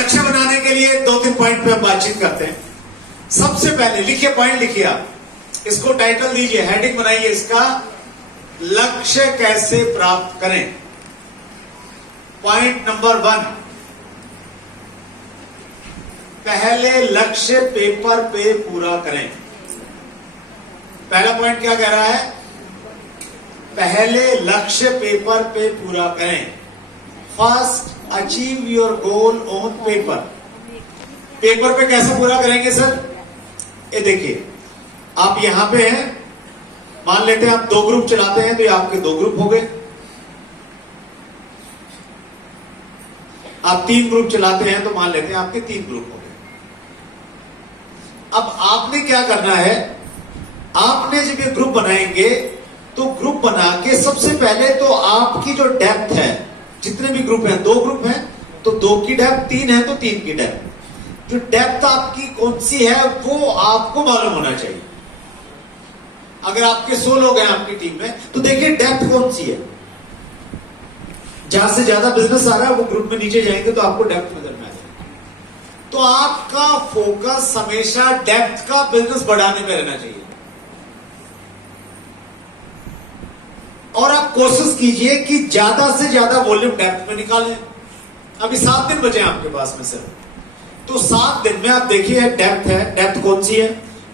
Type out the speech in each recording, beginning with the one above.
लक्ष्य बनाने के लिए 2-3 पॉइंट पे हम बातचीत करते हैं। सबसे पहले लिखिए, पॉइंट लिखिए आप, इसको टाइटल दीजिए, हेडिंग बनाइए इसका, लक्ष्य कैसे प्राप्त करें। पॉइंट नंबर 1, पहले लक्ष्य पेपर पे पूरा करें। पहला पॉइंट क्या कह रहा है? पहले लक्ष्य पेपर पे पूरा करें। First achieve your goal on paper. Paper पे कैसे पूरा करेंगे सर? ये देखिए, आप यहां पे हैं, मान लेते हैं आप 2 ग्रुप चलाते हैं, तो ये आपके 2 ग्रुप हो गए। आप 3 ग्रुप चलाते हैं, तो मान लेते हैं आपके 3 ग्रुप हो गए। अब आपने क्या करना है, आपने जब ये ग्रुप बनाएंगे तो ग्रुप बना के सबसे पहले तो आपकी जो डेप्थ है, जितने भी ग्रुप हैं, 2 ग्रुप हैं तो 2 की डेप्थ, 3 है तो 3 की डेप्थ, जो डेप्थ आपकी कौन सी है वो आपको मालूम होना चाहिए। अगर आपके 100 लोग हैं आपकी टीम में, तो देखिए डेप्थ कौन सी है। जहां से ज्यादा बिजनेस आ रहा है वो ग्रुप में नीचे जाएंगे तो आपको डेप्थ नजर में आ जाएगा। तो आपका फोकस हमेशा डेप्थ का बिजनेस बढ़ाने में रहना चाहिए। और आप कोशिश कीजिए कि ज्यादा से ज्यादा वॉल्यूम डेप्थ में निकालें। अभी 7 दिन बचे हैं आपके पास में सर, तो 7 दिन में आप देखिए डेप्थ है, डेप्थ कौन सी है।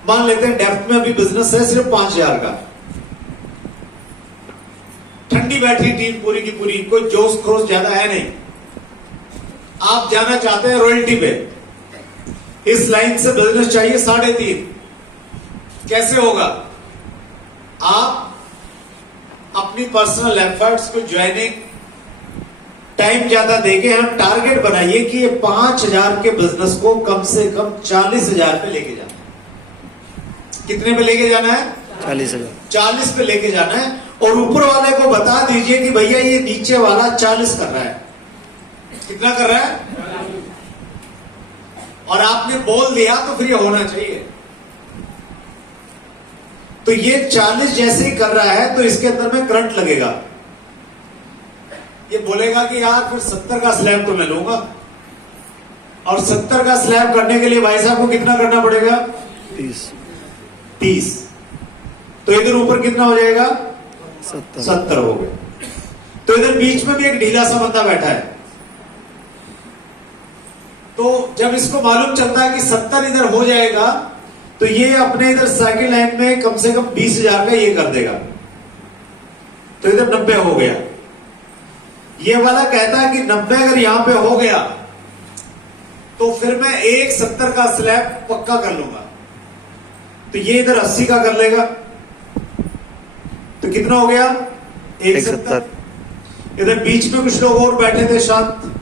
मान लेते हैं डेप्थ में अभी बिजनेस है सिर्फ 5000 का, ठंडी बैठी टीम पूरी की पूरी, कोई जोश खरोश ज्यादा है नहीं। आप जाना चाहते हैं रॉयल्टी पे, इस लाइन से बिजनेस चाहिए 3.5। कैसे होगा? आप अपनी पर्सनल एफर्ट्स को, ज्वाइनिंग टाइम ज्यादा देके हम टारगेट बनाइए कि ये 5000 के बिजनेस को कम से कम 40,000 पे लेके जाना है। कितने पे लेके जाना है? 40,000। 40 पे लेके जाना है। और ऊपर वाले को बता दीजिए कि भैया ये नीचे वाला 40 कर रहा है। कितना कर रहा है? और आपने बोल दिया तो फिर ये होना चाहिए। तो ये 40 जैसे ही कर रहा है तो इसके अंदर में करंट लगेगा। ये बोलेगा कि यार फिर 70 का स्लैब तो मैं लूंगा, और 70 का स्लैब करने के लिए भाई साहब को कितना करना पड़ेगा? 30। तो इधर ऊपर कितना हो जाएगा? 70 हो गए। तो इधर बीच में भी एक ढीला सा बंदा बैठा है। तो जब इसको मालूम चलता है कि 70 इधर हो जाएगा, तो ये अपने इधर साइकिल लाइन में कम से कम 20,000 का ये कर देगा, तो इधर 90 हो गया। ये वाला कहता है कि 90 अगर यहां पे हो गया तो फिर मैं एक 70 का स्लैब पक्का कर लूंगा। तो ये इधर 80 का कर लेगा, तो कितना हो गया? 170। इधर बीच में कुछ लोग और बैठे थे शांत,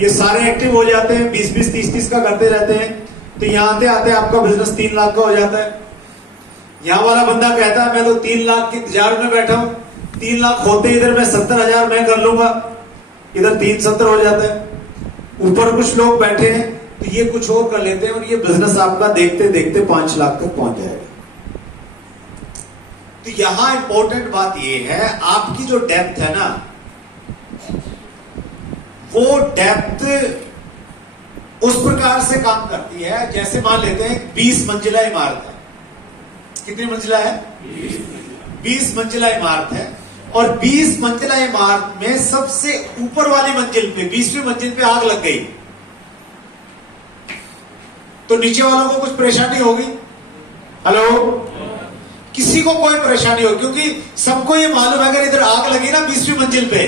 ये सारे एक्टिव हो जाते हैं, 20-20, 30-30 का करते रहते हैं। तो यहां आते आते आपका बिजनेस 3 लाख का हो जाता है। यहां वाला बंदा कहता है मैं तो 3 लाख की इंतजार में बैठा हूं, 3 लाख होते इधर मैं 70,000 मैं कर लूंगा, इधर 370 हो जाता है। ऊपर कुछ लोग बैठे हैं तो ये कुछ और कर लेते हैं, और ये बिजनेस आपका देखते देखते 5 लाख तक पहुंच जाएगा। तो यहां इंपॉर्टेंट बात ये है, आपकी जो डेप्थ है ना, वो डेप्थ उस प्रकार से काम करती है जैसे मान लेते हैं 20 मंजिला इमारत है। कितनी मंजिला है? 20 मंजिला इमारत है, और 20 मंजिला इमारत में सबसे ऊपर वाली मंजिल पे, 20वीं मंजिल पे आग लग गई, तो नीचे वालों को कुछ परेशानी होगी? हेलो? किसी को कोई परेशानी होगी, क्योंकि सबको ये मालूम है अगर इधर आग लगी ना 20वीं मंजिल पे,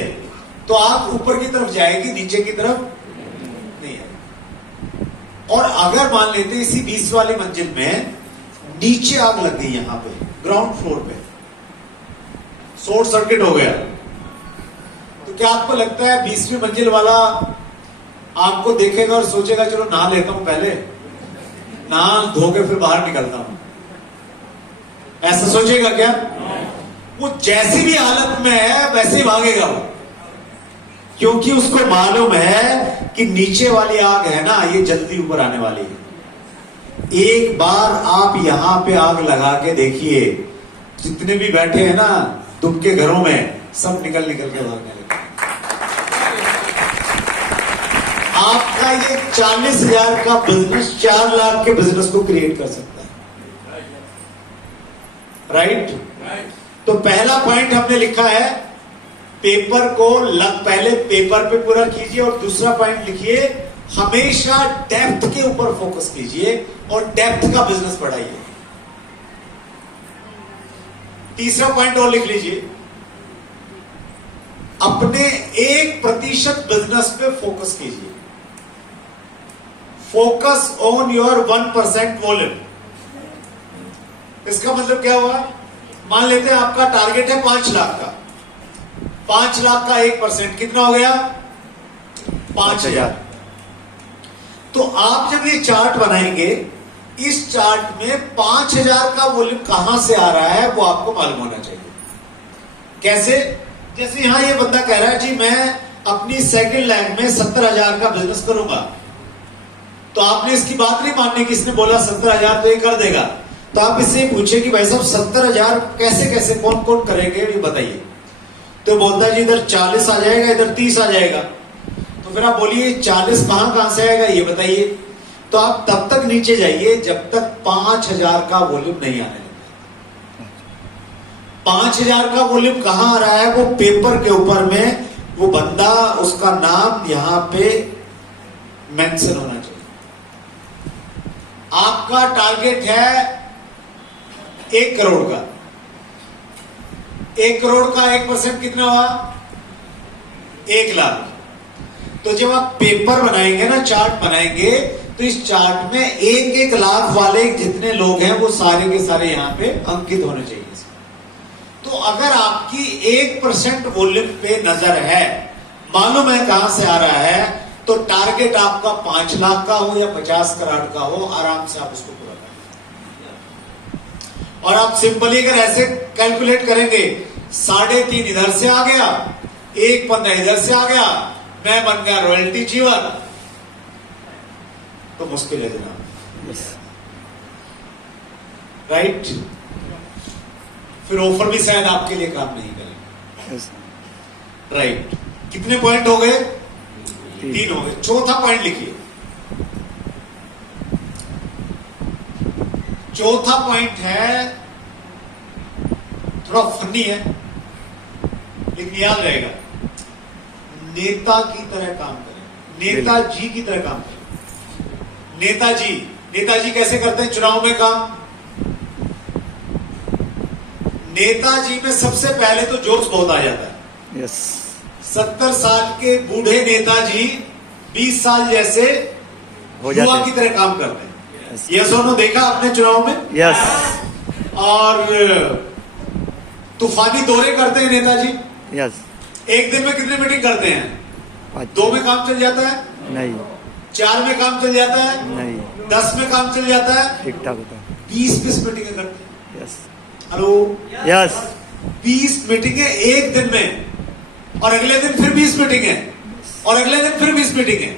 तो आग ऊपर की तरफ जाएगी, नीचे की तरफ नहीं आएगी। और अगर मान लेते इसी 20 वाली मंजिल में नीचे आग लग गई, यहां पे ग्राउंड फ्लोर पे शॉर्ट सर्किट हो गया, तो क्या आपको लगता है 20वीं मंजिल वाला आपको देखेगा और सोचेगा चलो नहा लेता हूं पहले, नहा धो के फिर बाहर निकलता हूं? ऐसा सोचेगा क्या? वो जैसी भी हालत में है वैसे ही भागेगा वो, क्योंकि उसको मालूम है कि नीचे वाली आग है ना, ये जल्दी ऊपर आने वाली है। एक बार आप यहां पे आग लगा के देखिए, जितने भी बैठे हैं ना तुमके घरों में, सब निकल निकल के भागने लगे। आपका ये 40,000 का बिजनेस 4 लाख के बिजनेस को क्रिएट कर सकता है। राइट? तो पहला पॉइंट हमने लिखा है, पेपर को पहले पेपर पे पूरा कीजिए, और दूसरा पॉइंट लिखिए, हमेशा डेप्थ के ऊपर फोकस कीजिए और डेप्थ का बिजनेस बढ़ाइए। तीसरा पॉइंट और लिख लीजिए, अपने 1% बिजनेस पे फोकस कीजिए। Focus on your 1% volume. इसका मतलब क्या हुआ? मान लेते हैं आपका टारगेट है 5 लाख का, 5 लाख का 1% कितना हो गया? 5,000। तो आप जब ये चार्ट बनाएंगे, इस चार्ट में 5,000 का वॉल्यूम कहां से आ रहा है वो आपको मालूम होना चाहिए। कैसे? जैसे यहां ये बंदा कह रहा है जी मैं अपनी सेकंड लैंड में 70,000 का बिजनेस करूंगा, तो आपने इसकी बात नहीं माननी कि इसने बोला 70,000 तो ये कर देगा। तो आप इससे पूछे कि भाई साहब 70,000 कैसे कैसे कौन कौन करेंगे ये बताइए। तो बोलता है जी इधर 40 आ जाएगा, इधर 30 आ जाएगा। तो फिर आप बोलिए 40 कहां से आएगा ये बताइए। तो आप तब तक नीचे जाइए जब तक 5,000 का वॉल्यूम नहीं आने लगता। 5,000 का वॉल्यूम कहां आ रहा है? वो पेपर के ऊपर में वो बंदा, उसका नाम यहां पे मेंशन होना चाहिए। आपका टारगेट है 1 करोड़ का, 1 करोड़ का 1% कितना हुआ? 1 लाख। तो जब आप पेपर बनाएंगे ना, चार्ट बनाएंगे, तो इस चार्ट में 1-1 लाख वाले जितने लोग हैं वो सारे के सारे यहां पे अंकित होने चाहिए। तो अगर आपकी 1% वॉल्यूम पे नजर है, मालूम है कहां से आ रहा है, तो टारगेट आपका 5 लाख का हो या 50 करोड़ का हो, आराम से आप उसको पूरा करेंगे। और आप सिंपली अगर ऐसे कैलकुलेट करेंगे, 3.5 इधर से आ गया, 1.15 इधर से आ गया, मैं बन गया रॉयल्टी जीवन, तो मुश्किल है जनाब। राइट? फिर ऑफर भी शायद आपके लिए काम नहीं करेगा। राइट? कितने पॉइंट हो गए? 3 हो गए। चौथा पॉइंट लिखिए। चौथा पॉइंट है, थोड़ा फनी है लेकिन याद रहेगा, नेता की तरह काम करें, नेताजी की तरह काम करें। नेताजी कैसे करते हैं चुनाव में काम? नेताजी में सबसे पहले तो जोश बहुत आ जाता है। 70 साल के बूढ़े नेताजी 20 साल जैसे युवा की तरह काम करते हैं। यस और नो देखा आपने चुनाव में? यस। और तूफानी दौरे करते हैं नेताजी। यस। एक दिन में कितने मीटिंग करते हैं? 2 में काम चल जाता है? नहीं। 4 में काम चल जाता है? नहीं। 10 में काम चल जाता है? ठीक ठाक होता है। 20 मीटिंगें करते हैं। यस। हेलो? यस। 20 मीटिंगें एक दिन में, और अगले दिन फिर 20 मीटिंगें, और अगले दिन फिर 20 मीटिंगें।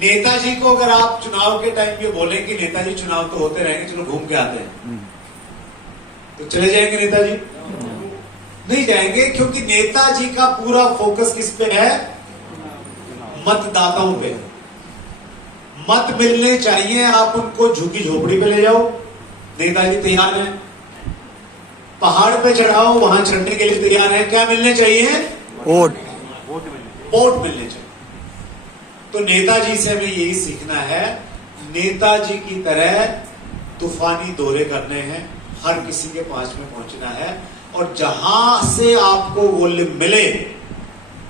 नेताजी को अगर आप चुनाव के टाइम पे बोले कि नेताजी चुनाव तो होते रहेंगे, चलो घूम के आते हैं, तो चले जाएंगे नेताजी? नहीं जाएंगे, क्योंकि नेताजी का पूरा फोकस किस पे है? मतदाताओं पे। मत मिलने चाहिए, आप उनको झुकी झोपड़ी पे ले जाओ, नेताजी तैयार हैं। पहाड़ पे चढ़ाओ, वहां चढ़ने के लिए तैयार है। क्या मिलने चाहिए? वोट मिलने चाहिए। तो नेताजी से हमें यही सीखना है, नेताजी की तरह तूफानी दौरे करने हैं, हर किसी के पास में पहुंचना है, और जहां से आपको वॉल्यूम मिले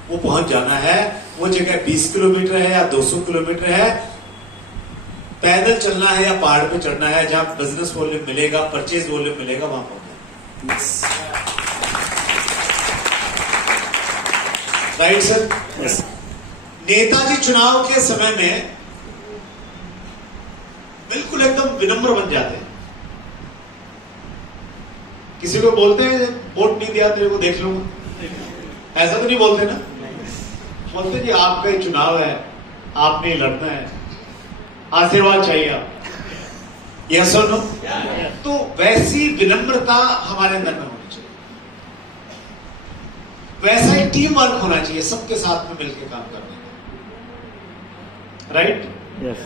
वो पहुंच जाना है। वो जगह 20 किलोमीटर है या 200 किलोमीटर है, पैदल चलना है या पहाड़ पे चढ़ना है, जहां बिजनेस वॉल्यूम मिलेगा, परचेज वॉल्यूम मिलेगा, वहां पहुंचना। Right sir? यस। नेताजी चुनाव के समय में बिल्कुल एकदम विनम्र बन जाते हैं। किसी को बोलते हैं वोट नहीं दिया तेरे को देख लूंगा, ऐसा तो नहीं बोलते ना? बोलते जी आपका ही चुनाव है, आपने ही लड़ना है, आशीर्वाद चाहिए आप। यस और नो? तो वैसी विनम्रता हमारे अंदर में होनी चाहिए। वैसा ही टीम वर्क होना चाहिए, सबके साथ में मिलकर काम करने का, राइट? यस